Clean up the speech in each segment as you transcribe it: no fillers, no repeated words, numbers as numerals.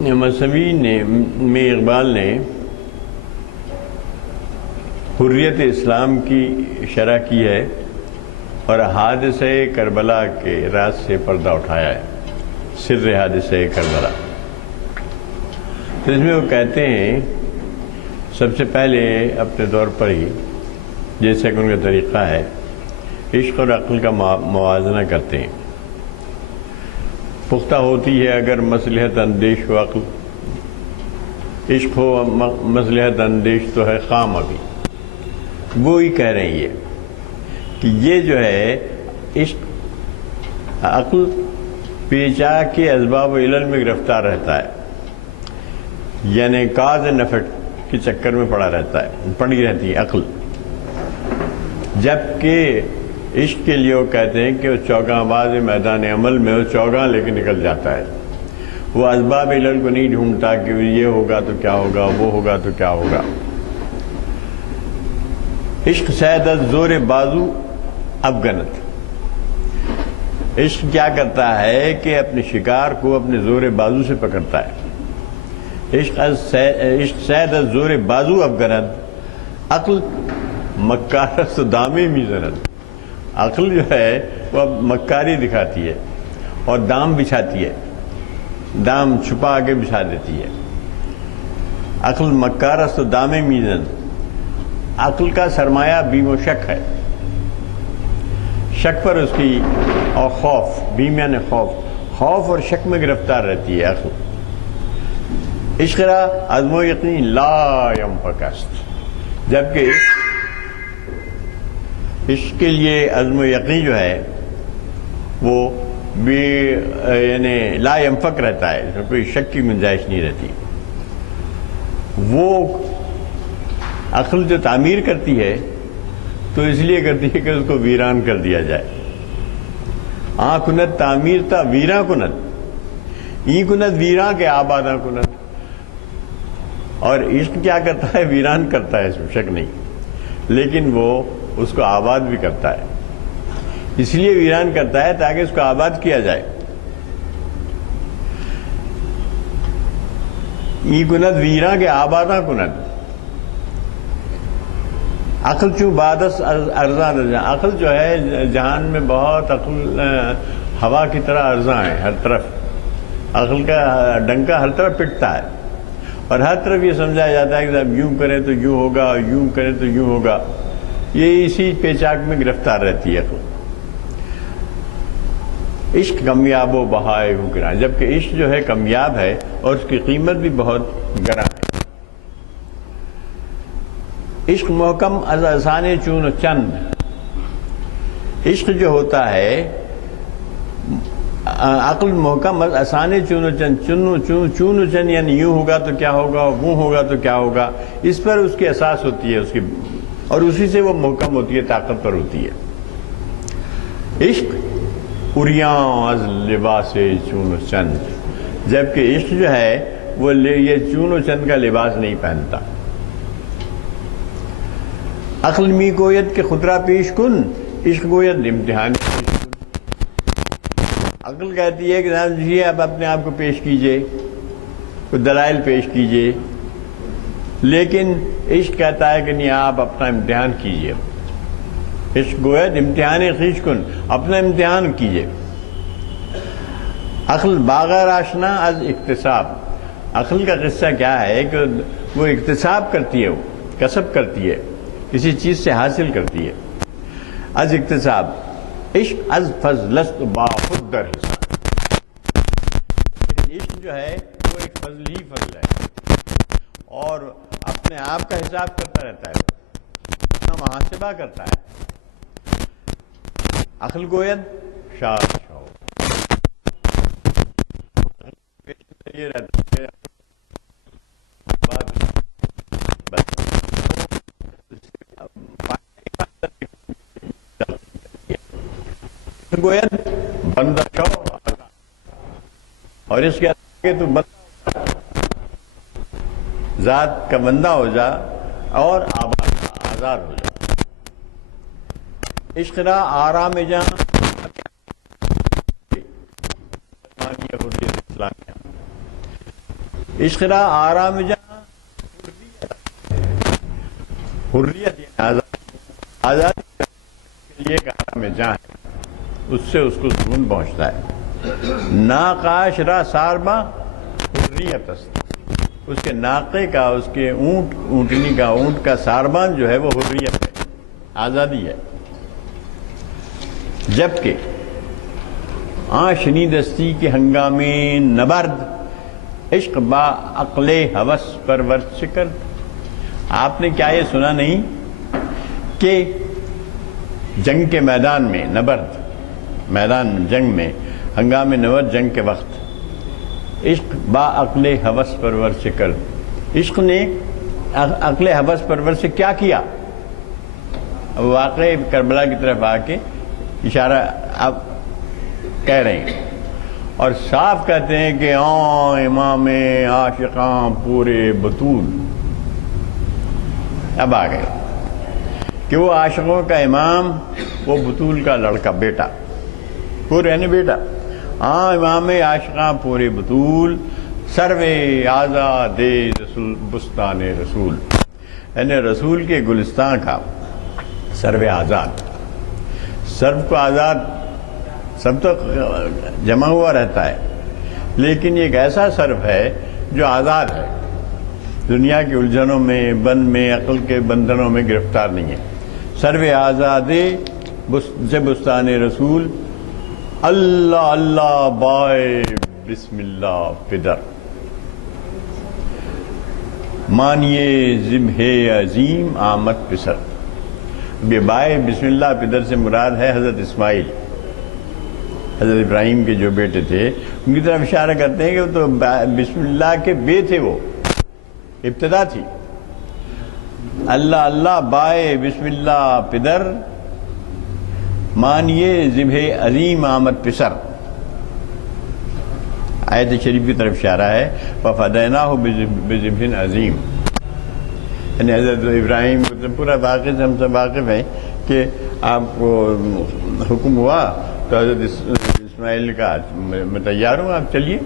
مصنوی میں اقبال نے حریت اسلام کی شرح کی ہے اور حادثہ کربلا کے راز سے پردہ اٹھایا ہے، سر حادثہ کربلا۔ تو اس میں وہ کہتے ہیں سب سے پہلے اپنے دور پر ہی، جیسا کہ ان کا طریقہ ہے، عشق اور عقل کا موازنہ کرتے ہیں۔ پختہ ہوتی ہے اگر مصلحت اندیش ہو عقل، عشق ہو مصلحت اندیش تو ہے خام ابھی۔ وہی کہہ رہے ہیں کہ یہ جو ہے عشق عقل پیچا کے اسباب و علل میں گرفتار رہتا ہے، یعنی کاز نفٹ کے چکر میں پڑی رہتی ہے عقل، جبکہ عشق کے لیے وہ کہتے ہیں کہ وہ چوگاں باز میدان عمل میں وہ چوگاں لے کے نکل جاتا ہے۔ وہ اسباب علل کو نہیں ڈھونڈتا کہ یہ ہوگا تو کیا ہوگا، وہ ہوگا تو کیا ہوگا۔ عشق شاید از زور بازو افغنت، عشق کیا کرتا ہے کہ اپنے شکار کو اپنے زور بازو سے پکڑتا ہے۔ عشق شاید از زور بازو افغنت، عقل مکارست دامی میزنت۔ عقل جو ہے وہ مکاری دکھاتی ہے اور دام بچھاتی ہے، دام چھپا کے بچھا دیتی ہے۔ عقل مکارست دام میزن، عقل کا سرمایہ بیم و شک ہے، شک پر اس کی، اور خوف، بیم یعنی خوف اور شک میں گرفتار رہتی ہے عقل۔ عشق را عزم و یقین لا ینفک است، جبکہ عشق کے لیے عزم و یقین جو ہے وہ بھی یعنی لا ینفک رہتا ہے، اس میں کوئی شک کی گنجائش نہیں رہتی۔ وہ عقل جو تعمیر کرتی ہے تو اس لیے کرتی ہے کہ اس کو ویران کر دیا جائے۔ آ کنت تعمیر تا ویراں کنت، ای کنت ویراں کے آباداں کنت۔ اور عشق کیا کرتا ہے؟ ویران کرتا ہے، اس میں شک نہیں، لیکن وہ اس کو آباد بھی کرتا ہے۔ اس لیے ویران کرتا ہے تاکہ اس کو آباد کیا جائے۔ ای کنت ویراں کے آباداں کنت، عقل چوں بادس ارزاں رجاں۔ عقل جو ہے جہان میں بہت، عقل ہوا کی طرح ارزاں ہے ہر طرف، عقل کا ڈنکا ہر طرف پٹتا ہے اور ہر طرف یہ سمجھایا جاتا ہے کہ اب یوں کریں تو یوں ہوگا، یوں کریں تو یوں ہوگا۔ یہ اسی پیچاک میں گرفتار رہتی ہے عقل۔ عشق کمیاب و بہائے ہو گراں، جبکہ عشق جو ہے کمیاب ہے اور اس کی قیمت بھی بہت گراں ہے۔ عشق محکم از آسان چون و چند، عشق جو ہوتا ہے عقل محکم از آسان چون و چند، چون و چند یعنی یوں ہوگا تو کیا ہوگا، وہ ہوگا تو کیا ہوگا، اس پر اس کی اساس ہوتی ہے، اس کی، اور اسی سے وہ محکم ہوتی ہے، طاقتور ہوتی ہے۔ عشق اریاں از لباس چون و چند، جبکہ عشق جو ہے وہ یہ چون و چند کا لباس نہیں پہنتا۔ عقل می گوید کہ خطرہ پیش کن، عشق گوید امتحان پیش کن۔ عقل کہتی ہے کہ جناب جی اب اپنے آپ کو پیش کیجئے، کوئی دلائل پیش کیجئے، لیکن عشق کہتا ہے کہ نہیں، آپ اپنا امتحان کیجئے۔ عشق گوید امتحان خویش کن، اپنا امتحان کیجئے۔ عقل باغر آشنا از اکتساب، عقل کا قصہ کیا ہے کہ وہ اکتساب کرتی ہے، وہ کسب کرتی ہے، کسی چیز سے حاصل کرتی ہے۔ از اکتساب، عشق از فضل است با خود در حساب، عشق جو ہے وہ ایک فضل ہی فضل ہے اور اپنے آپ کا حساب کرتا رہتا ہے، اپنا محاسبہ کرتا ہے۔ عقل گوید شاد شو، یہ رہتا ہے گوید بندہ شو، اور اس کے کہ تو بندہ ذات کا بندہ ہو جا اور آزاد ہو جا۔ عشق را آرام جاں اسلامیہ، عشق را آرام جہاں حریت آزادی کے لیے ایک آرام جہاں ہے، اس سے اس کو سکون پہنچتا ہے۔ ناقاش را سارباں حریت است، اس کے ناقے کا، اس کے اونٹنی کا، اونٹ کا ساربان جو ہے وہ حریت ہے، آزادی ہے۔ جبکہ آشنی دستی کے ہنگامے نبرد عشق با عقل ہوس پرور شکر۔ آپ نے کیا یہ سنا نہیں کہ جنگ کے میدان میں، نبرد میدان جنگ میں، ہنگامے نبرد جنگ کے وقت عشق با عقل ہوس پرور شکر، عشق نے عقل ہوس پرور سے کیا کیا؟ واقع کربلا کی طرف آ کے اشارہ آپ کہہ رہے ہیں، اور صاف کہتے ہیں کہ امام عاشقاں پورے بطول، اب آ گئے کہ وہ عاشقوں کا امام، وہ بطول کا لڑکا بیٹا، پورے یعنی بیٹا، امام عاشقاں پورے بطول، سروے آزاد رسول بستان رسول، یعنی رسول کے گلستان کا سروے آزاد، سرو کو آزاد، سب تو جمع ہوا رہتا ہے، لیکن ایک ایسا سرو ہے جو آزاد ہے، دنیا کی الجھنوں میں، بند میں، عقل کے بندھنوں میں گرفتار نہیں ہے۔ سرو آزاد سے بستان رسول، اللہ اللہ بائے بسم اللہ پدر، مانیے ذبح عظیم آمد پسر۔ یہ بائے بسم اللہ پدر سے مراد ہے حضرت اسماعیل، حضرت ابراہیم کے جو بیٹے تھے، ان کی طرف اشارہ کرتے ہیں کہ وہ تو بسم اللہ کے بے تھے، وہ ابتدا تھی۔ اللہ اللہ بائے بسم اللہ پدر، مانیے ذبح عظیم آمد پسر۔ آیت شریف کی طرف اشارہ ہے، وَفَدَيْنَاهُ بِذِبْحٍ عَظِيمٍ، یعنی حضرت ابراہیم کو تو پورا واقعہ سے ہم سب واقف ہیں کہ آپ کو حکم ہوا تو حضرت اسماعیل کا میں تیار ہوں، آپ چلیے،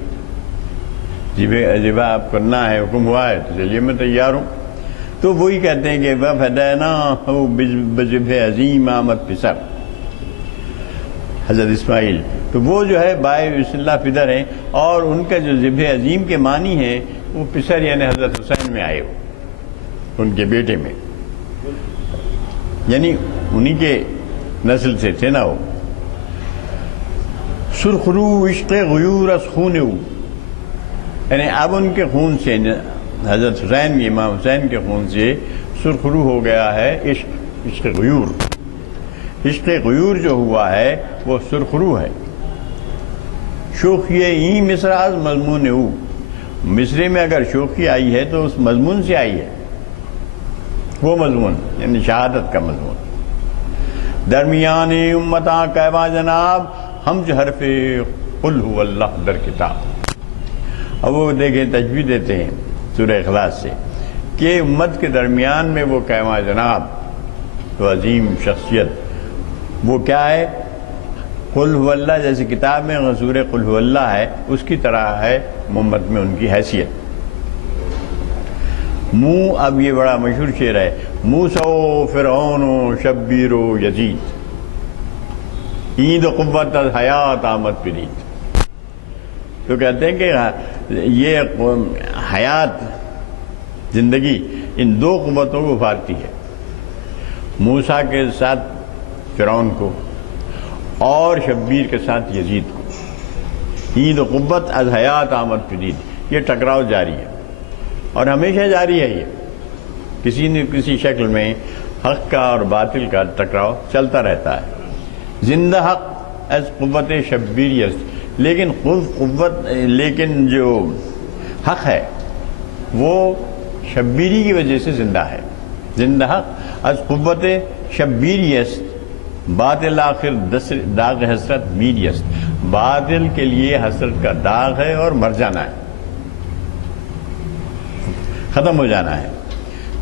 ذبح آپ کرنا ہے، حکم ہوا ہے تو چلیے میں تیار ہوں۔ تو وہی کہتے ہیں کہ وَفَدَيْنَاهُ بِذِبْحٍ عَظِيمٍ آمد پسر، حضرت اسماعیل، تو وہ جو ہے بائے بسم اللہ پدر ہیں، اور ان کا جو ذبح عظیم کے معنی ہے وہ پسر یعنی حضرت حسین میں آئے ہو، ان کے بیٹے میں، یعنی انہی کے نسل سے تھے نا وہ۔ سرخرو عشق غیور از خون او، یعنی اب ان کے خون سے، حضرت حسین، امام حسین کے خون سے سرخرو ہو گیا ہے عشق غیور۔ عشق غیور جو ہوا ہے وہ سرخرو ہے۔ شوخی ای مصر از مضمون او، مصرے میں اگر شوخی آئی ہے تو اس مضمون سے آئی ہے، وہ مضمون یعنی شہادت کا مضمون۔ درمیان امتاں کہوا جناب، ہم جو حرف قل هو اللہ در کتاب۔ اب وہ دیکھیں تجوید دیتے ہیں سورہ اخلاص سے کہ امت کے درمیان میں وہ کہوا جناب، تو عظیم شخصیت، وہ کیا ہے؟ قل هو اللہ، جیسے کتاب میں سورہ قل هو اللہ ہے، اس کی طرح ہے امت میں ان کی حیثیت۔ اب یہ بڑا مشہور شعر ہے، موسیٰ و فرعون و شبیر و یزید، عید قوت از حیات آمد پدید۔ تو کہتے ہیں کہ یہ حیات، زندگی، ان دو قوتوں کو ابھارتی ہے، موسیٰ کے ساتھ فرعون کو اور شبیر کے ساتھ یزید کو۔ عید قوت از حیات آمد پدید، یہ ٹکراؤ جاری ہے اور ہمیشہ جاری ہے، یہ کسی نہ کسی شکل میں حق کا اور باطل کا ٹکراؤ چلتا رہتا ہے۔ زندہ حق از قوت شبیریت، لیکن جو حق ہے وہ شبیری کی وجہ سے زندہ ہے۔ زندہ حق از قوت شبیریت، باطل آخر داغ حسرت میریست، باطل کے لیے حسرت کا داغ ہے اور مر جانا ہے، ختم ہو جانا ہے۔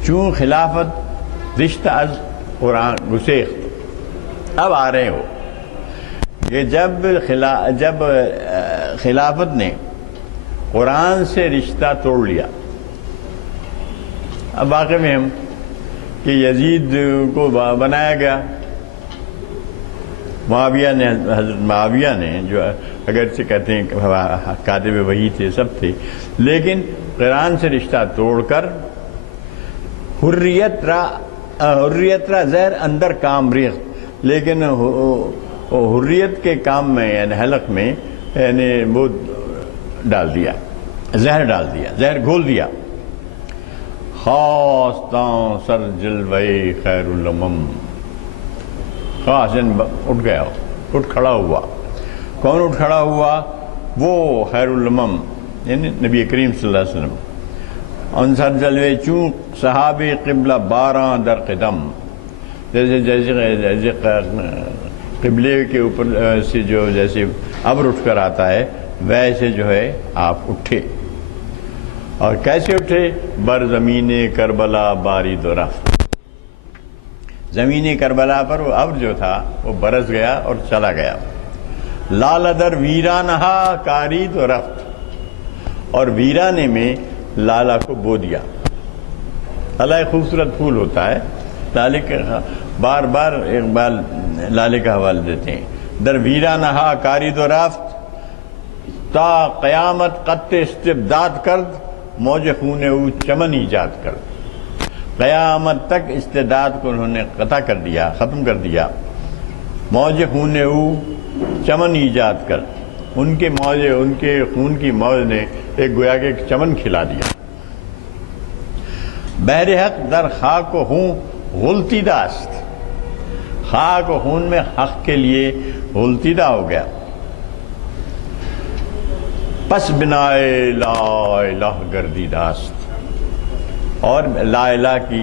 چون خلافت رشتہ از قرآن گسیخت، اب آ رہے ہو کہ جب خلافت نے قرآن سے رشتہ توڑ لیا. اب واقع میں ہم کہ یزید کو بنایا گیا معاویہ نے، حضرت معاویہ نے، جو اگرچہ کہتے ہیں کہ کاتب وحی تھے، سب تھے، لیکن قرآن سے رشتہ توڑ کر حریت را زہر اندر کام ریخت، لیکن حریت کے کام میں یعنی حلق میں یعنی وہ ڈال دیا، زہر ڈال دیا، زہر گھول دیا. خواستاں سر جلوے خیر الامم، خاص اٹھ گیا، اٹھ کھڑا ہوا. کون اٹھ کھڑا ہوا؟ وہ خیر الامم یعنی نبی کریم صلی اللہ علیہ وسلم. ان سر جلوے چون صحابی قبلہ باراں در قدم، جیسے قبلے کے اوپر سے جو جیسے ابر اٹھ کر آتا ہے ویسے جو ہے آپ اٹھے. اور کیسے اٹھے؟ بر زمین کربلا بارید و رفت، زمین کربلا پر وہ ابر جو تھا وہ برس گیا اور چلا گیا. لال در ویرانہا کارید و رفت، اور ویرانے میں لالا کو بو دیا. لالا ایک خوبصورت پھول ہوتا ہے، لالے کے بار بار اقبال لالے کا حوالہ دیتے ہیں. در ویرانہا کارید و رفت تا قیامت قط استبداد کرد، موج خون او چمن ایجاد کرد. قیامت تک استعداد کو انہوں نے قطع کر دیا، ختم کر دیا. موج خون او چمن ایجاد کر، ان کے خون کی موج نے ایک گویا کہ ایک چمن کھلا دیا. بحر حق در خاک و خون غلطیدہ است، خاک و خون میں حق کے لیے غلطیدہ ہو گیا. پس بنائے لا الہ گردیدہ است، اور لا الہ کی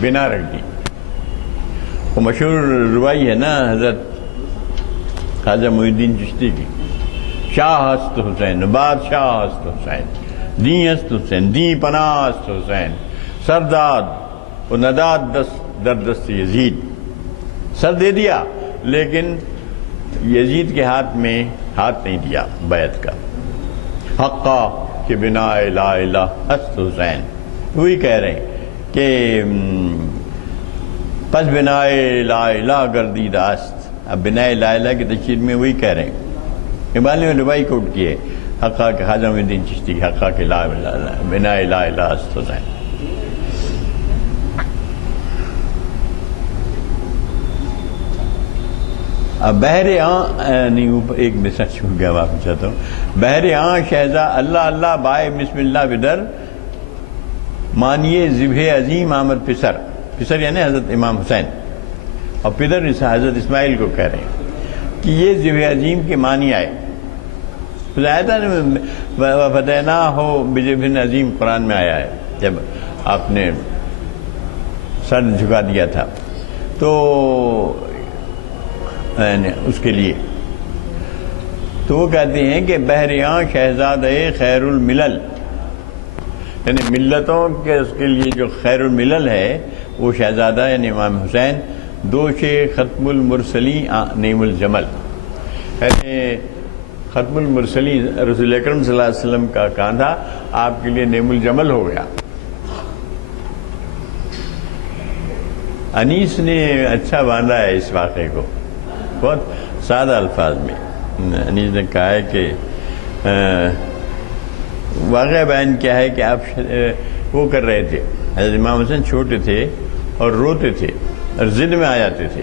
بنا رکھ دی. وہ مشہور روائی ہے نا حضرت خواجہ معین الدین چشتی کی، شاہ است حسین، بادشاہ است حسین، دیں است حسین، دیں پناہ است حسین، سرداد و نداد دست در دست یزید. سر دے دیا لیکن یزید کے ہاتھ میں ہاتھ نہیں دیا بیعت کا. حقا کہ بنا لا الہ است حسین، وہی کہہ رہے ہیں کہ پس بنا لا الہ گردیدہ است. اب بنا لا الہ کی تشریح میں وہی کہہ رہے ہیں. اقبال نے ربائی کوٹ کی ہے، حقا کہ خواجہ معین الدین چشتی کی، حقا کہ بنا لا الہ است حسین. اب بحر نہیں، ایک مثال چھوٹ گیا، واپس چاہتا ہوں. بحر شہزا اللہ اللہ بائے بسم اللہ بدر، مانیے ذبح عظیم آمد پسر. پسر یعنی حضرت امام حسین، اور پدر حضرت اسماعیل کو کہہ رہے ہیں کہ یہ ذبح عظیم کے معنی آئے. فتحنا ہو بذبح عظیم قرآن میں آیا ہے، جب آپ نے سر جھکا دیا تھا تو اس کے لیے تو وہ کہتے ہیں کہ بحریاں شہزادہ خیر الملل، یعنی ملتوں کے اس کے لیے جو خیر الملل ہے وہ شہزادہ یعنی امام حسین. دوش ختم المرسلی نعیم الجمل، یعنی ختم المرسلی رسول اکرم صلی اللہ علیہ وسلم کا کاندھا آپ کے لیے نعیم الجمل ہو گیا. انیس نے اچھا باندھا ہے اس واقعے کو، بہت سادہ الفاظ میں. انیس نے کہا ہے کہ واقعہ بیان کیا ہے کہ آپ وہ کر رہے تھے، حضرت امام حسین چھوٹے تھے اور روتے تھے اور ضد میں آ جاتے تھے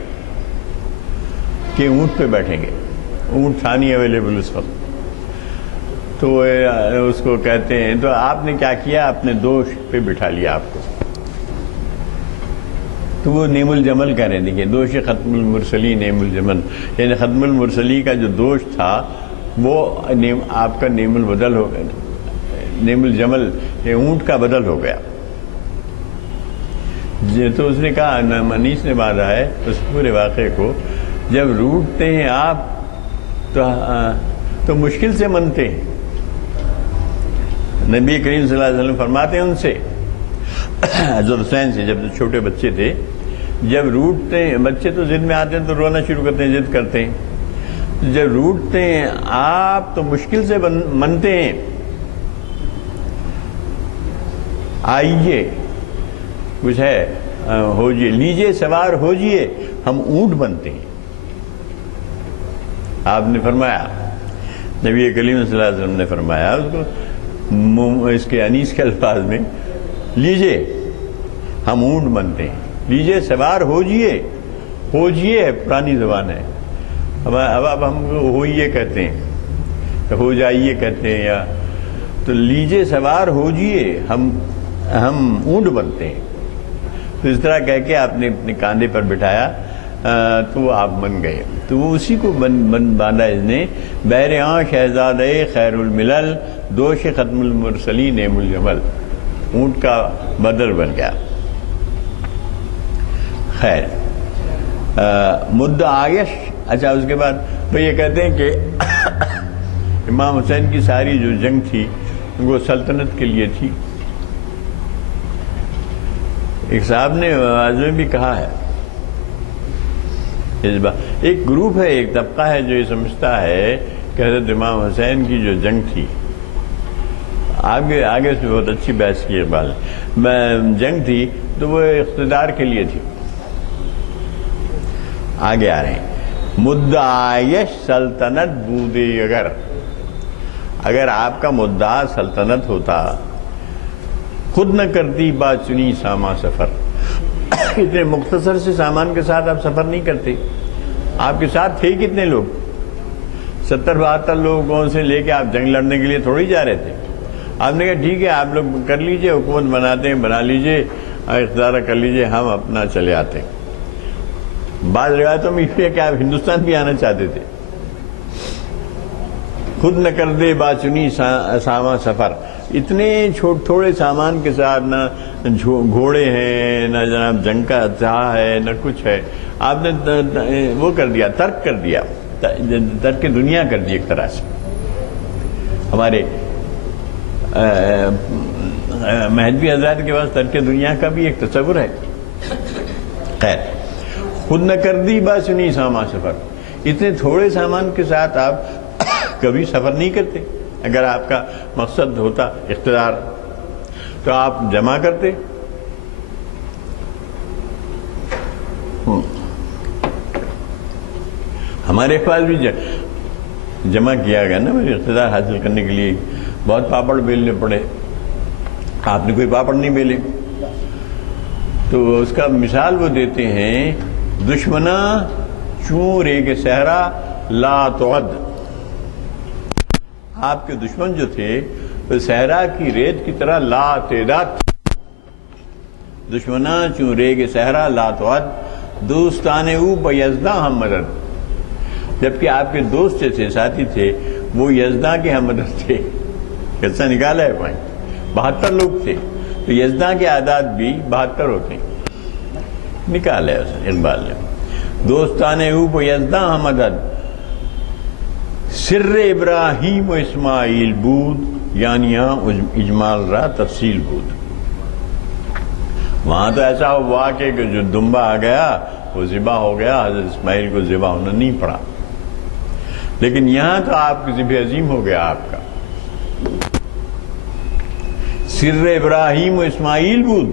کہ اونٹ پہ بیٹھیں گے. اونٹ تھا نہیں اویلیبل اس وقت، تو اس کو کہتے ہیں تو آپ نے کیا کیا، اپنے دوش پہ بٹھا لیا آپ کو. تو وہ نعیم الجمل کہہ رہے ہیں. دیکھیے دوش ختم المرسلی نعیم الجمل، یعنی ختم المرسلی کا جو دوش تھا وہ آپ کا نعیم البدل ہو گیا، نعیم الجمل یہ اونٹ کا بدل ہو گیا. تو اس نے کہا، انیس نے باندھا ہے اس پورے واقعے کو، جب روٹتے ہیں آپ تو مشکل سے منتے ہیں. نبی کریم صلی اللہ علیہ وسلم فرماتے ہیں ان سے، حضرت حسین سے، جب چھوٹے بچے تھے، جب روٹتے ہیں بچے تو ضد میں آتے ہیں تو رونا شروع کرتے ہیں، ضد کرتے ہیں. جب روٹتے ہیں آپ تو مشکل سے منتے ہیں آئیے کچھ ہے ہوجیے، لیجیے سوار ہوجیے، ہم اونٹ بنتے ہیں. آپ نے فرمایا، نبی کریم صلی اللہ علیہ وسلم نے فرمایا اس کو اس کے انیس کے الفاظ میں، لیجیے ہم اونٹ بنتے ہیں، لیجیے سوار ہوجیے. ہوجیے ہے پرانی زبان ہے، اب ہم ہوئیے کہتے ہیں، ہو جائیے کہتے ہیں، یا تو لیجیے سوار ہوجیے، ہم اونٹ بنتے ہیں. تو اس طرح کہہ کے آپ نے اپنے کاندھے پر بٹھایا تو آپ بن گئے. تو وہ اسی کو باندھا اس نے، بہر آنکھ شہزادہ خیر الملل، دوش ختم المرسلین نعم الجمل. اونٹ کا بدل بن گیا. خیر مدعا عائش. اچھا اس کے بعد وہ یہ کہتے ہیں کہ امام حسین کی ساری جو جنگ تھی وہ سلطنت کے لیے تھی. ایک صاحب نے آج میں بھی کہا ہے، ایک گروپ ہے، ایک طبقہ ہے جو یہ سمجھتا ہے کہ حضرت امام حسین کی جو جنگ تھی، آگے سے بہت اچھی بحث کی اقبال جنگ تھی تو وہ اقتدار کے لیے تھی. آگے آ رہے ہیں، مدعایش سلطنت بودے اگر آپ کا مدعا سلطنت ہوتا، خود نہ کرتی بات سنی ساما سفر. اتنے مختصر سے سامان کے ساتھ آپ سفر نہیں کرتے. آپ کے ساتھ تھے کتنے لوگ؟ 70-72 لوگوں سے لے کے آپ جنگ لڑنے کے لیے تھوڑی جا رہے تھے. آپ نے کہا ٹھیک ہے آپ لوگ کر لیجئے، حکومت بناتے ہیں بنا لیجئے، اقتدار کر لیجئے، ہم اپنا چلے آتے. بعض روایتوں میں یہ ہے کہ آپ ہندوستان بھی آنا چاہتے تھے. خود نہ کر دے بات سنی ساما سفر. اتنے تھوڑے سامان کے ساتھ نہ گھوڑے ہیں، نہ جناب جنگ کا ہتھیار ہے، نہ کچھ ہے. آپ نے وہ کر دیا، ترک کر دیا، ترک دنیا کر دی ایک طرح سے. ہمارے مہدوی حضرات کے پاس ترک دنیا کا بھی ایک تصور ہے. خیر، خود نہ کر دی بات سنی ساما سفر. اتنے تھوڑے سامان کے ساتھ آپ کبھی سفر نہیں کرتے. اگر آپ کا مقصد ہوتا اقتدار تو آپ جمع کرتے. ہمارے پاس بھی جمع کیا گیا نا اقتدار حاصل کرنے کے لیے، بہت پاپڑ بیلنے پڑے. آپ نے کوئی پاپڑ نہیں بیلے. تو اس کا مثال وہ دیتے ہیں، دشمنا چوں ریگ صحرا لا تعد. آپ کے دشمن جو تھے وہ صحرا کی ریت کی طرح لا تعداد. دشمنا چوں ریگ صحرا لا تعد، دوستانے او بیزداں ہم مدد. جبکہ آپ کے دوست تھے، ساتھی تھے، وہ یزداں کے ہم مدد تھے. کیسا نکالا ہے بھائی، 72 لوگ تھے تو یزداں کے اعداد بھی 72 ہوتے ہیں. نکالا ہے اس اقبال نے. دوستانے او بیزداں ہم مدد، سر ابراہیم و اسماعیل بود، یعنی یہاں اجمال را تفصیل بود. وہاں تو ایسا ہوا کہ جو دمبا آ گیا وہ ذبح ہو گیا، حضرت اسماعیل کو ذبح ہونا نہیں پڑا. لیکن یہاں تو آپ کی ذبح عظیم ہو گیا. آپ کا سر ابراہیم و اسماعیل بود،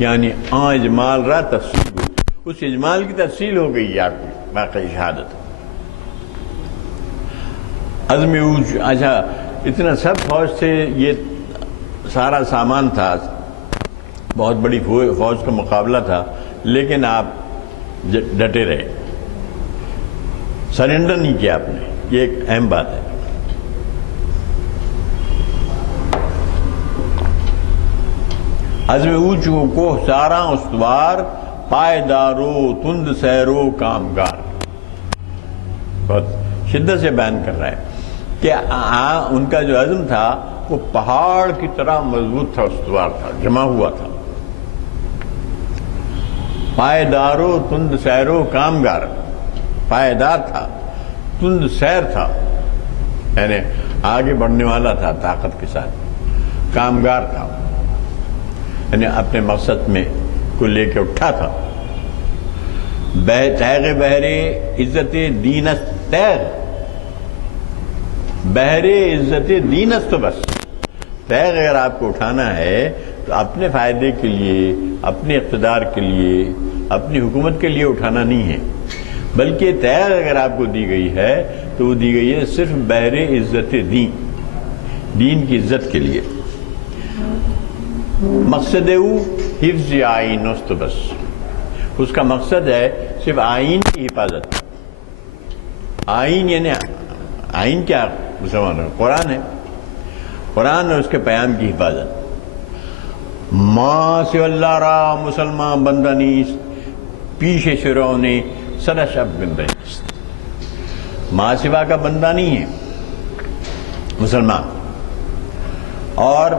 یعنی اجمال را تفصیل بود. اس اجمال کی تفصیل ہو گئی آپ کی واقعی شہادت. عزم اوج. اچھا اتنا سب فوج سے، یہ سارا سامان تھا، بہت بڑی فوج کا مقابلہ تھا، لیکن آپ ڈٹے رہے، سرنڈر نہیں کیا آپ نے. یہ ایک اہم بات ہے. عزم اوج کو سارا استوار، پائیدارو تند سیرو کامگار. بہت شدت سے بیان کر رہا ہے کہ ان کا جو عزم تھا وہ پہاڑ کی طرح مضبوط تھا، استوار تھا، جمع ہوا تھا. پائیدارو تند سیرو کامگار. پائیدار تھا، تند سیر تھا، یعنی آگے بڑھنے والا تھا طاقت کے ساتھ. کامگار تھا، یعنی اپنے مقصد میں کو لے کے اٹھا تھا. تیغ بہرے عزت دینست تیغ، بہرے عزت دینست بس. تیغ اگر آپ کو اٹھانا ہے تو اپنے فائدے کے لیے، اپنے اقتدار کے لیے، اپنی حکومت کے لیے اٹھانا نہیں ہے، بلکہ تیغ اگر آپ کو دی گئی ہے تو وہ دی گئی ہے صرف بہر عزت دین کی عزت کے لیے۔ مقصد او حفظ آئین است بس، اس کا مقصد ہے صرف آئین کی حفاظت۔ آئین یعنی آئین کیا مسلمان؟ قرآن ہے، قرآن اور اس کے پیام کی حفاظت۔ ما سوی اللہ را مسلمان بندہ نیست، پیش فرعون سرش اب بندہ نیست۔ ما سوا کا بندہ نہیں ہے مسلمان، اور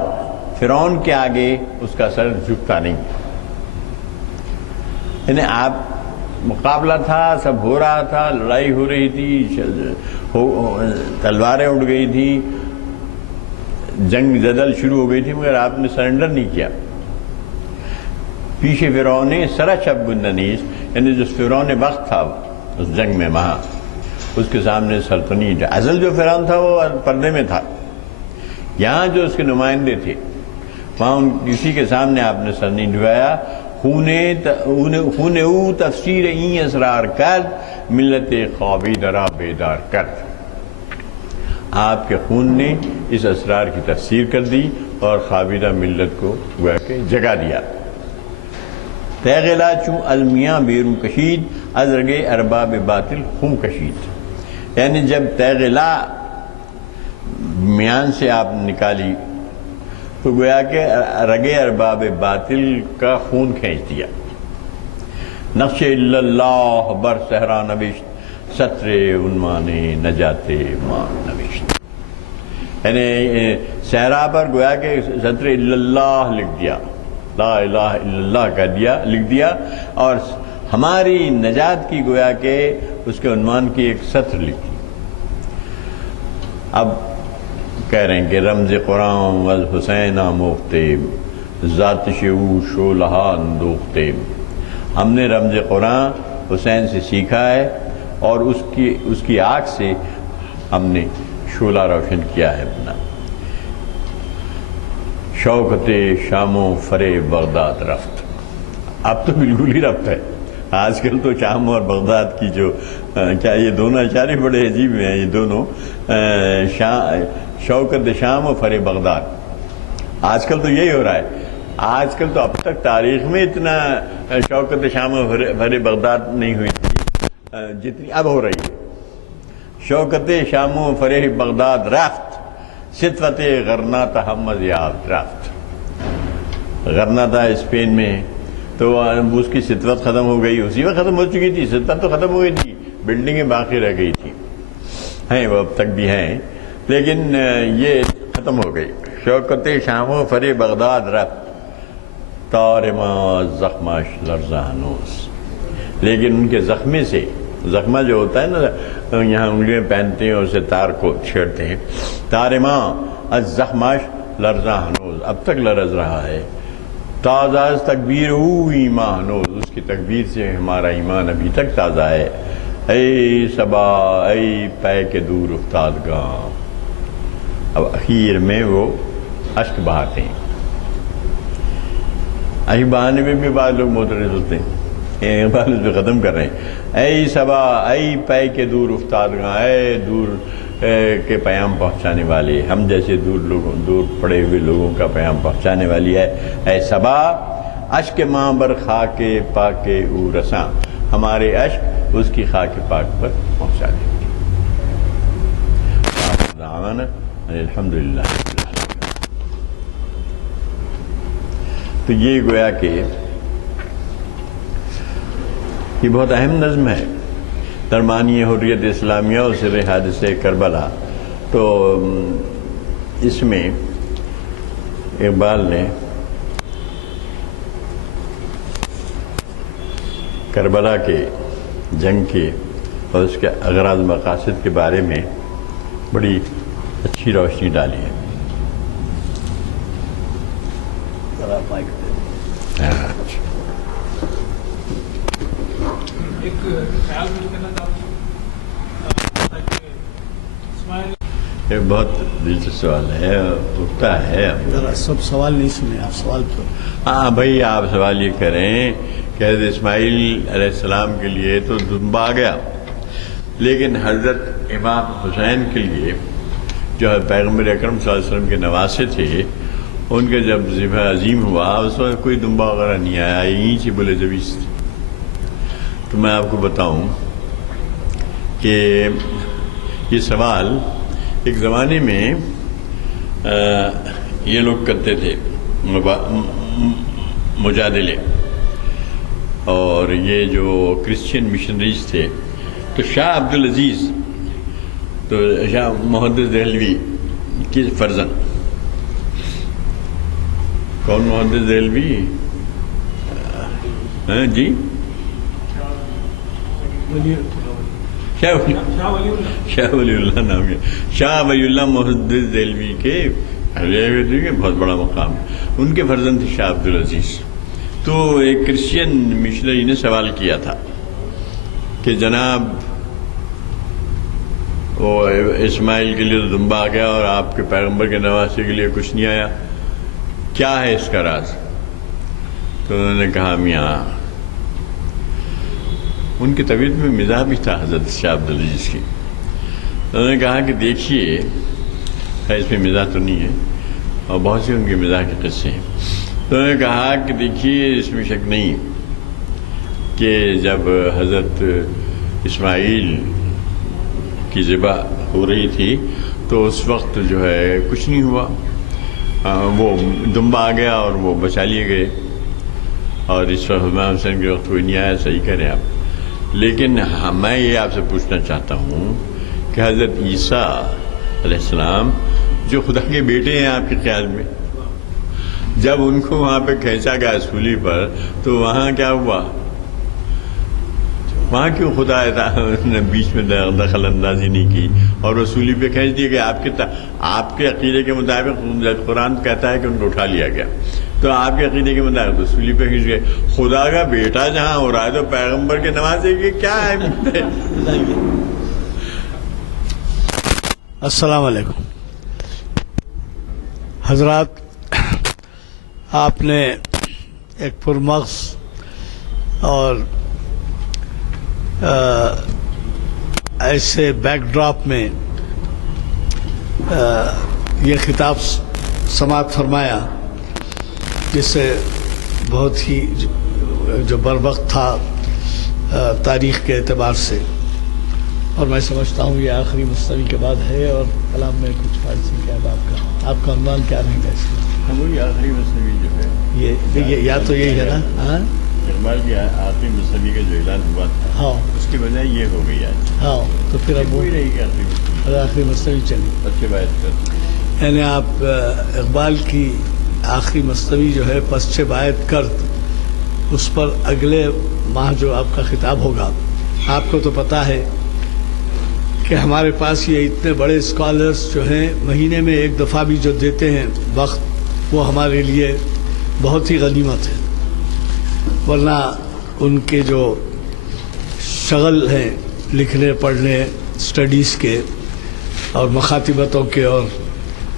فرعون کے آگے اس کا سر جھکتا نہیں۔ یعنی آپ مقابلہ تھا، سب ہو رہا تھا، لڑائی ہو رہی تھی، تلواریں اڑ گئی تھی، جنگ جدل شروع ہو گئی تھی، مگر آپ نے سرنڈر نہیں کیا۔ پیش فرعون سرا شب گندنیس، یعنی جو فرعون وقت تھا اس جنگ میں، وہاں اس کے سامنے سلطنت ازل جو فرعون تھا وہ پردے میں تھا، یہاں جو اس کے نمائندے تھے وہاں کسی کے سامنے آپ نے سر نہیں جھکایا۔ خون او تفسیر این اسرار کرد، ملت خوابیدہ را بیدار کرد۔ آپ کے خون نے اس اسرار کی تفسیر کر دی اور خوابیدہ ملت کو گویا کہ جگا دیا۔ تیغلا چوں المیاں بیرون کشید، از رگے ارباب باطل خون کشید۔ یعنی جب تیغلا میان سے آپ نکالی تو گویا کہ رگے ارباب باطل کا خون کھینچ دیا۔ نقش اللہ بر صحرا نوشت، سطر عنوان نجات ماں نوشت۔ یعنی صحرا پر گویا کہ سطر اللہ لکھ دیا، لا الہ الا اللہ کا لکھ دیا، اور ہماری نجات کی گویا کہ اس کے عنوان کی ایک سطر لکھی۔ اب کہہ رہے ہیں کہ رمز قرآن وز حسین آموختے، ذات شعو شولہا اندوختے۔ ہم نے رمز قرآن حسین سے سیکھا ہے اور اس کی آنکھ سے ہم نے شعلہ روشن کیا ہے اپنا۔ شوکت شام و فرے بغداد رفت، اب تو بالکل ہی رفت ہے۔ آج کل تو شام اور بغداد کی جو کیا یہ دونوں اشارے بڑے عجیب ہیں، یہ دونوں شوکت شام و فرے بغداد، آج کل تو یہی ہو رہا ہے۔ آج کل تو اب تک تاریخ میں اتنا شوکت شام و فرے بغداد نہیں ہوئی تھی جتنی اب ہو رہی ہے۔ شوکت شام و فرے بغداد رفت، ستوت غرناطہ حمد یاد رفت۔ غرناطہ اسپین میں تو اس کی ستوت ختم ہو گئی، اسی وقت ختم ہو چکی تھی، ستوت تو ختم ہو گئی تھی، بلڈنگیں باقی رہ گئی تھی، ہیں وہ اب تک بھی ہیں، لیکن یہ ختم ہو گئی۔ شوکت شام و فرے بغداد رفت، تارما زخمش لرزہ ہنوز۔ لیکن ان کے زخمے سے، زخمہ جو ہوتا ہے نا یہاں انگلیاں پہنتے ہیں اور اسے تار کو چھیڑتے ہیں، تارما از زخمش لرزہ ہنوز، اب تک لرز رہا ہے۔ تازہ از تکبیر او ایمان ہنوز، اس کی تکبیر سے ہمارا ایمان ابھی تک تازہ ہے۔ اے صبا اے پے کے دور افتادگاں، اب اخیر میں وہ اشک بہاتے ہیں۔ اشک بہانے میں بھی بعض لوگ معترض ہوتے ہیں، بعض اس پہ ختم کر رہے ہیں۔ اے صبا اے پے کے دور افتادگاں، اے دور کے پیام پہنچانے والے، ہم جیسے دور پڑے ہوئے لوگوں کا پیام پہنچانے والی ہے۔ اے صبا اشک ماں بر خاک پاک او رساں، ہمارے اشک اس کی خاک پاک پر پہنچا دیں گے۔ الحمدللہ۔ تو یہ گویا کہ یہ بہت اہم نظم ہے، ترمانی حریت اسلامیہ اور سر حادثہ کربلا۔ تو اس میں اقبال نے کربلا کے جنگ کے اور اس کے اغراض مقاصد کے بارے میں بڑی اچھی روشنی ڈالی ہے۔ ایک بہت دلچسپ سوال ہے، اٹھتا ہے. ذرا سب سوال نہیں سنے آپ، سوال تو ہاں بھائی، آپ سوال یہ کریں کہ حضرت اسماعیل علیہ السلام کے لیے تو دمبا آ گیا، لیکن حضرت امام حسین کے لیے جو پیغمبر اکرم صلی اللہ علیہ وسلم کے نواسے تھے، ان کے جب ذبح عظیم ہوا اس وقت کوئی دمبا وغیرہ نہیں آیا، یہیں سے بولے زویس تھے. تو میں آپ کو بتاؤں کہ یہ سوال ایک زمانے میں یہ لوگ کرتے تھے مجادلے، اور یہ جو کرسچین مشنریز تھے، تو شاہ عبدالعزیز، تو شاہ محدث دہلوی کی فرزند. کون محدث دہلوی؟ ہاں جی، شاہ ولی اللہ نام ہے. شاہ ولی اللہ محدث دہلوی کے بہت بڑا مقام، ان کے فرزند تھے شاہ عبدالعزیز. تو ایک کرسچین مشنری نے سوال کیا تھا کہ جناب وہ اسماعیل کے لیے تو دمبا آ گیا اور آپ کے پیغمبر کے نواسے کے لیے کچھ نہیں آیا، کیا ہے اس کا راز؟ تو انہوں نے کہا میاں، ان کی طبیعت میں مزاح بھی تھا حضرت شاہ عبدالعزیز کی. انہوں نے کہا کہ دیکھیے، اس میں مزاح تو نہیں ہے، اور بہت سے ان کے مزاح کے قصے ہیں. تو انہوں نے کہا کہ دیکھیے، اس میں شک نہیں کہ جب حضرت اسماعیل کی ذبح ہو رہی تھی تو اس وقت جو ہے کچھ نہیں ہوا، وہ دمبا آ گیا اور وہ بچا لیے گئے، اور اس وقت امام حسین کے وقت کوئی نہیں آیا. صحیح کریں آپ. لیکن میں یہ آپ سے پوچھنا چاہتا ہوں کہ حضرت عیسیٰ علیہ السلام جو خدا کے بیٹے ہیں، آپ کے خیال میں جب ان کو وہاں پہ کھینچا گیا سولی پر، تو وہاں کیا ہوا؟ وہاں کیوں خدا نے بیچ میں دخل اندازی نہیں کی اور وہ سولی پہ کھینچ دیے گئے؟ آپ کے عقیدے کے مطابق قرآن کہتا ہے کہ ان کو اٹھا لیا گیا، تو آپ کے عقیدے کے مطابق تو سولی پہ کھینچ گئے. خدا کا بیٹا جہاں ہو رہا ہے تو پیغمبر کے نواسے کی کیا ہے؟ السلام علیکم حضرات. آپ نے ایک پرمغز اور ایسے بیک ڈراپ میں یہ خطاب سماعت فرمایا جس سے بہت ہی جو بروقت تھا تاریخ کے اعتبار سے، اور میں سمجھتا ہوں یہ آخری مستوی کے بعد ہے، اور کلام میں کچھ فارسی کیا ہے آپ کا عنوان کیا رہے گا اس میں؟ وہی آخری مستوی جو ہے یہ یا تو یہی ہے نا؟ ہاں، اقبال کی آخری مستوی کا جو اعلان ہوا تھا، ہاں، اس کی وجہ یہ ہو گئی آج. ہاں، تو پھر اب وہی رہی گی آخری مستوی چلی. اچھے بات کر، یعنی آپ اقبال کی آخری مستوی جو ہے پس چه باید کرد، اس پر اگلے ماہ جو آپ کا خطاب ہوگا. آپ کو تو پتا ہے کہ ہمارے پاس یہ اتنے بڑے اسکالرز جو ہیں مہینے میں ایک دفعہ بھی جو دیتے ہیں وقت، وہ ہمارے لیے بہت ہی غنیمت ہے، ورنہ ان کے جو شغل ہیں لکھنے پڑھنے اسٹڈیز کے اور مخاطبتوں کے اور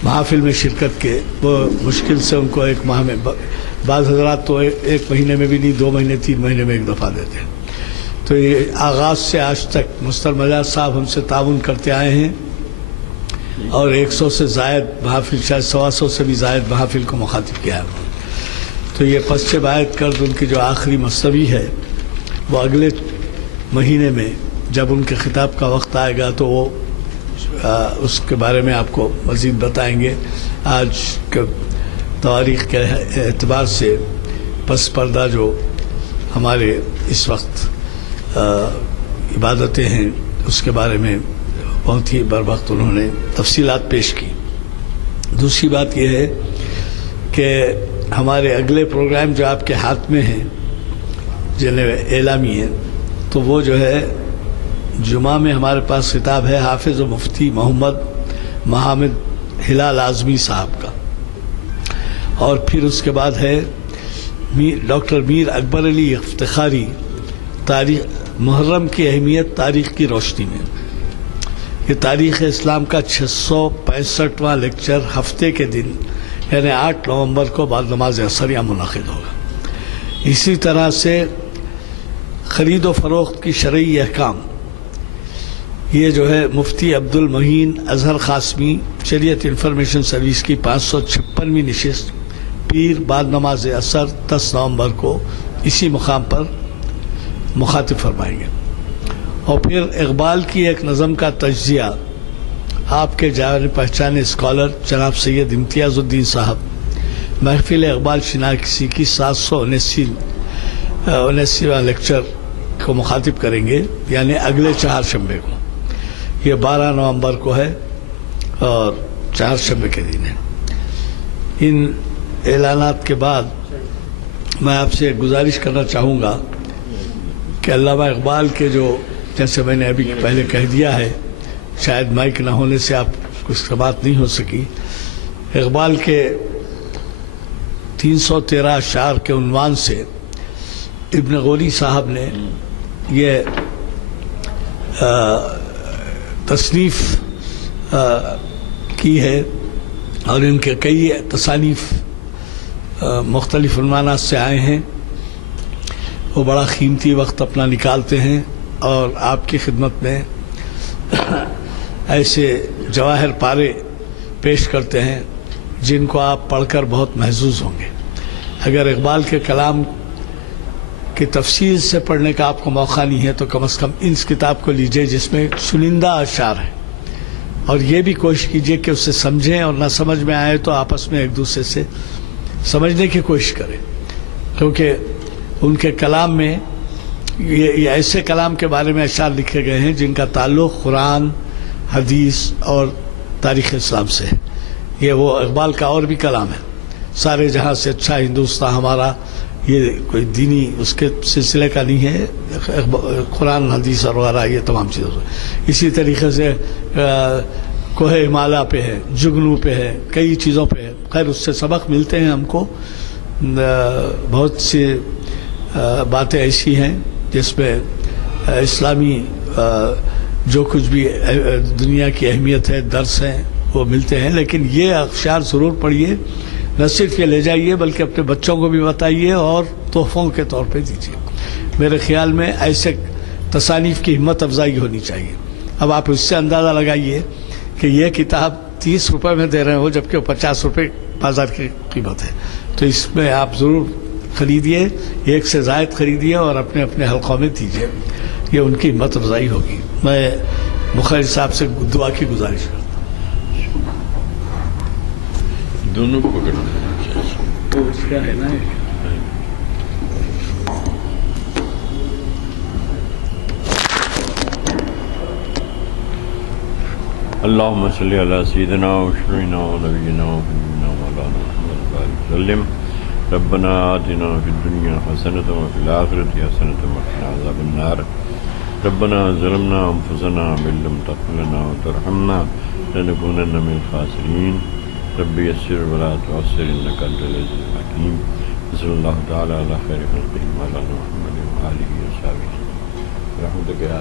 محافل میں شرکت کے، وہ مشکل سے ان کو ایک ماہ میں، بعض حضرات تو ایک مہینے میں بھی نہیں، 2 مہینے 3 مہینے میں ایک دفعہ دیتے ہیں. تو یہ آغاز سے آج تک مستر مجاز صاحب ہم سے تعاون کرتے آئے ہیں، اور 100 سے زائد محافل، شاید 125 سے بھی زائد محافل کو مخاطب کیا ہے. تو یہ پس چه باید کرد ان کی جو آخری مستوی ہے، وہ اگلے مہینے میں جب ان کے خطاب کا وقت آئے گا تو وہ اس کے بارے میں آپ کو مزید بتائیں گے. آج کے تاریخ کے اعتبار سے پس پردہ جو ہمارے اس وقت عبادتیں ہیں، اس کے بارے میں بہت ہی بروقت انہوں نے تفصیلات پیش کی. دوسری بات یہ ہے کہ ہمارے اگلے پروگرام جو آپ کے ہاتھ میں ہیں، جنہیں اعلامی ہیں، تو وہ جو ہے جمعہ میں ہمارے پاس خطاب ہے حافظ و مفتی محمد محمد ہلال اعظمی صاحب کا، اور پھر اس کے بعد ہے ڈاکٹر میر اکبر علی افتخاری، تاریخ محرم کی اہمیت تاریخ کی روشنی میں. یہ تاریخ اسلام کا 665واں لیکچر ہفتے کے دن یعنی 8 نومبر کو بعد نماز عصر یہاں منعقد ہوگا۔ اسی طرح سے خرید و فروخت کی شرعی احکام، یہ جو ہے مفتی عبد المعین اظہر قاسمی شریعت انفارمیشن سروس کی 556ویں نشست پیر بعد نماز عصر 10 نومبر کو اسی مقام پر مخاطب فرمائیں گے۔ اور پھر اقبال کی ایک نظم کا تجزیہ آپ کے جان پہچانے اسکالر جناب سید امتیاز الدین صاحب محفل اقبال شناسی کی 779واں لیکچر کو مخاطب کریں گے، یعنی اگلے چہارشنبے کو۔ یہ 12 نومبر کو ہے اور چہارشنبے کے دن ہے۔ ان اعلانات کے بعد میں آپ سے گزارش کرنا چاہوں گا کہ علامہ اقبال کے جو، جیسے میں نے ابھی پہلے کہہ دیا ہے، شاید مائک نہ ہونے سے آپ کچھ بات نہیں ہو سکی، اقبال کے 313 اشعار کے عنوان سے ابن غوری صاحب نے یہ تصنیف کی ہے، اور ان کے کئی تصانیف مختلف عنوانات سے آئے ہیں۔ وہ بڑا قیمتی وقت اپنا نکالتے ہیں اور آپ کی خدمت میں ایسے جواہر پارے پیش کرتے ہیں جن کو آپ پڑھ کر بہت محظوظ ہوں گے۔ اگر اقبال کے کلام کی تفصیل سے پڑھنے کا آپ کو موقع نہیں ہے تو کم از کم اس کتاب کو لیجئے جس میں چنندہ اشعار ہیں، اور یہ بھی کوشش کیجئے کہ اسے سمجھیں، اور نہ سمجھ میں آئے تو آپس میں ایک دوسرے سے سمجھنے کی کوشش کریں، کیونکہ ان کے کلام میں یہ ایسے کلام کے بارے میں اشعار لکھے گئے ہیں جن کا تعلق قرآن، حدیث اور تاریخ اسلام سے ہے۔ یہ وہ اقبال کا اور بھی کلام ہے، سارے جہاں سے اچھا ہندوستان ہمارا، یہ کوئی دینی اس کے سلسلے کا نہیں ہے، قرآن، حدیث اور وغیرہ یہ تمام چیزوں سے۔ اسی طریقے سے کوہ ہمالیہ پہ ہے، جگنو پہ ہے، کئی چیزوں پہ ہے۔ خیر اس سے سبق ملتے ہیں ہم کو، بہت سی باتیں ایسی ہیں جس میں اسلامی جو کچھ بھی دنیا کی اہمیت ہے، درس ہیں، وہ ملتے ہیں۔ لیکن یہ اشعار ضرور پڑھیے، نہ صرف یہ لے جائیے بلکہ اپنے بچوں کو بھی بتائیے اور تحفوں کے طور پہ دیجیے۔ میرے خیال میں ایسے تصانیف کی ہمت افزائی ہونی چاہیے۔ اب آپ اس سے اندازہ لگائیے کہ یہ کتاب 30 روپے میں دے رہے ہو جبکہ وہ 50 روپے بازار کی قیمت ہے، تو اس میں آپ ضرور خریدیے، ایک سے زائد خریدیے اور اپنے اپنے حلقوں میں دیجیے، یہ ان کی ہمت افزائی ہوگی۔ میں مخرج صاحب سے دعا کی گزارش کرتا ہوں۔ دونوں کو پکڑنا تو اس کا ہے نا، اللهم صل على سيدنا وشفيعنا ونبينا وحبيبنا مولانا محمد بارك وسلم ربنا آتنا في الدنيا حسنة وفي الآخرة حسنة وقنا عذاب النار ربنا ظلمنا أنفسنا وإن لم تغفر لنا وترحمنا لنكونن من الخاسرين رب يسر ولا تعسر إنك أنت العزيز الحكيم صلى الله تعالى على خير خلقه مولانا محمد وآله وصحبه برحمتك يا